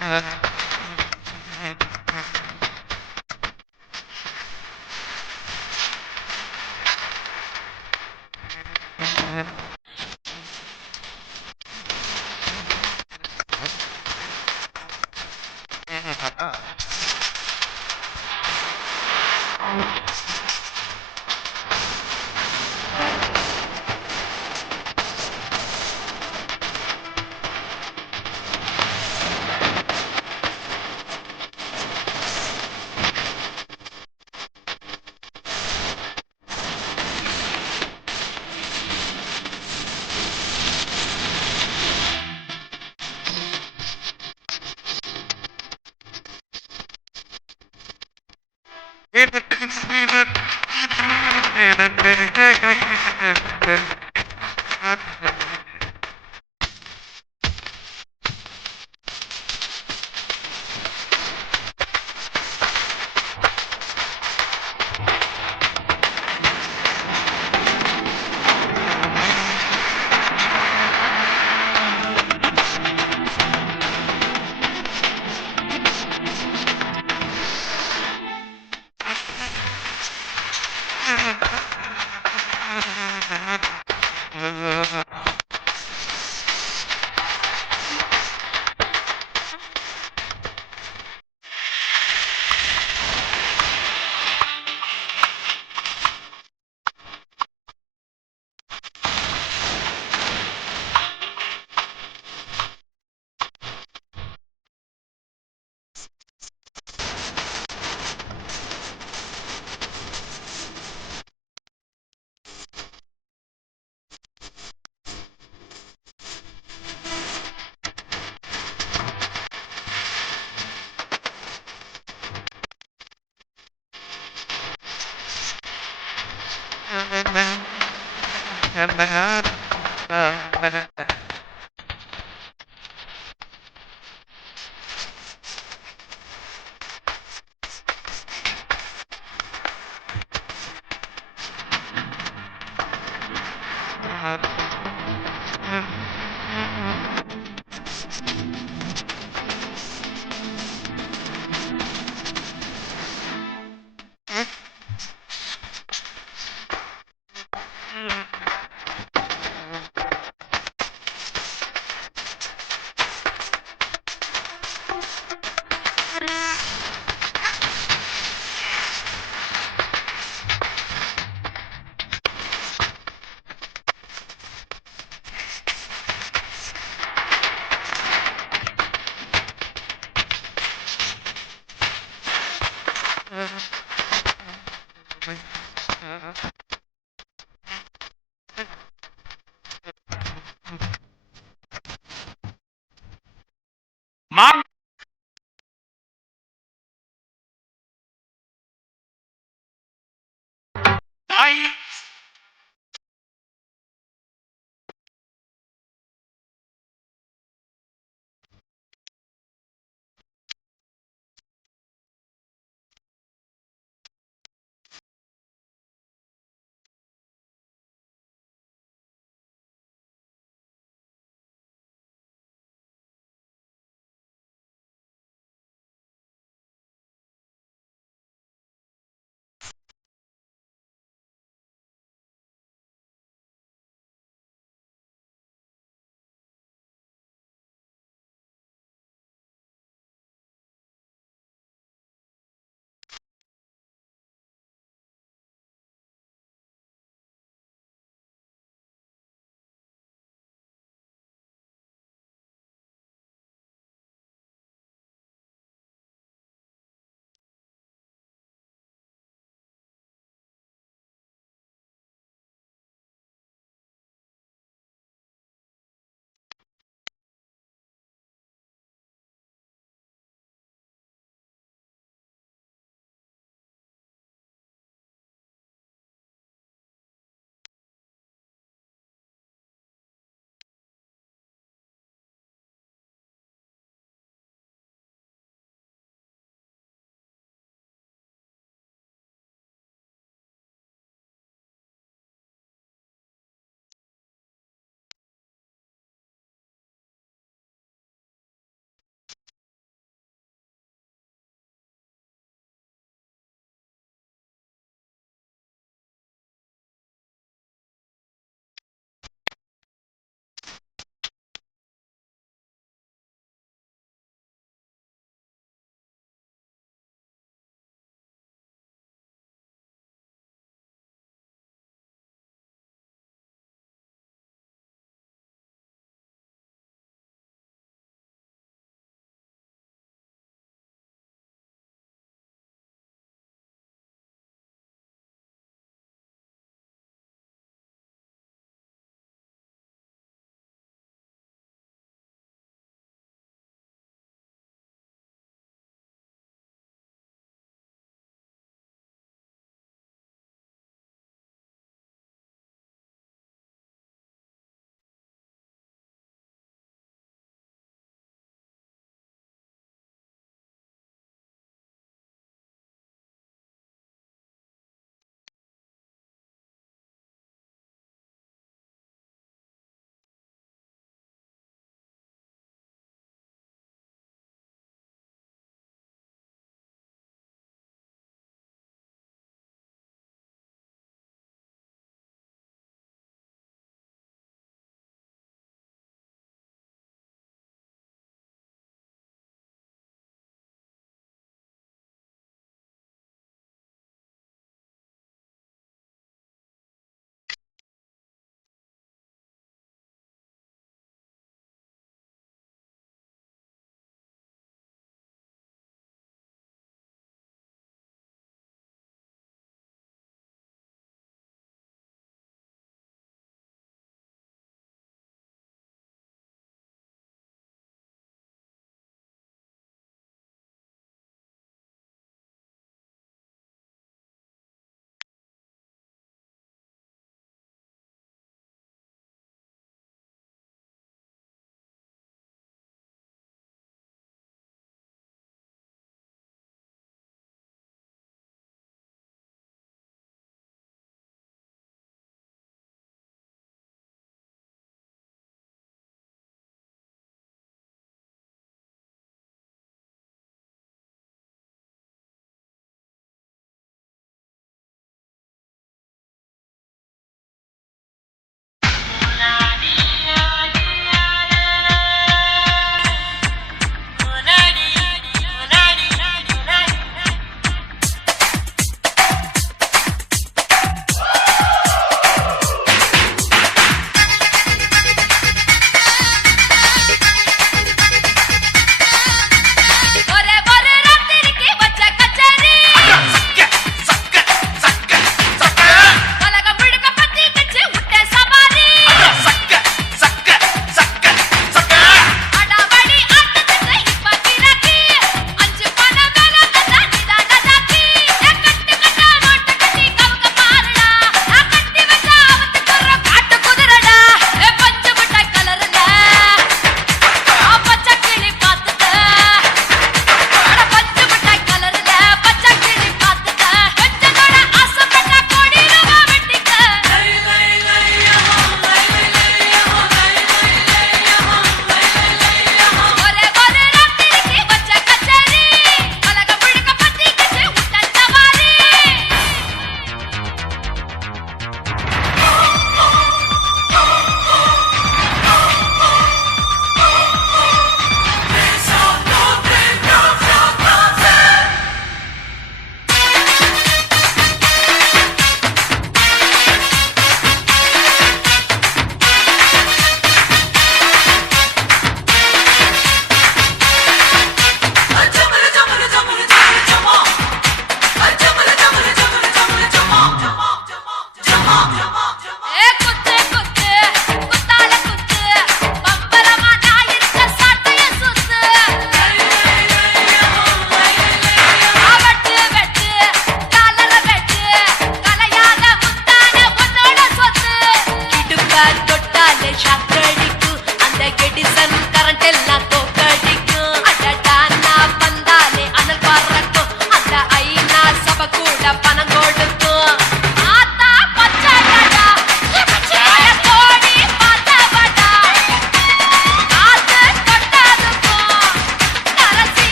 Uh, that.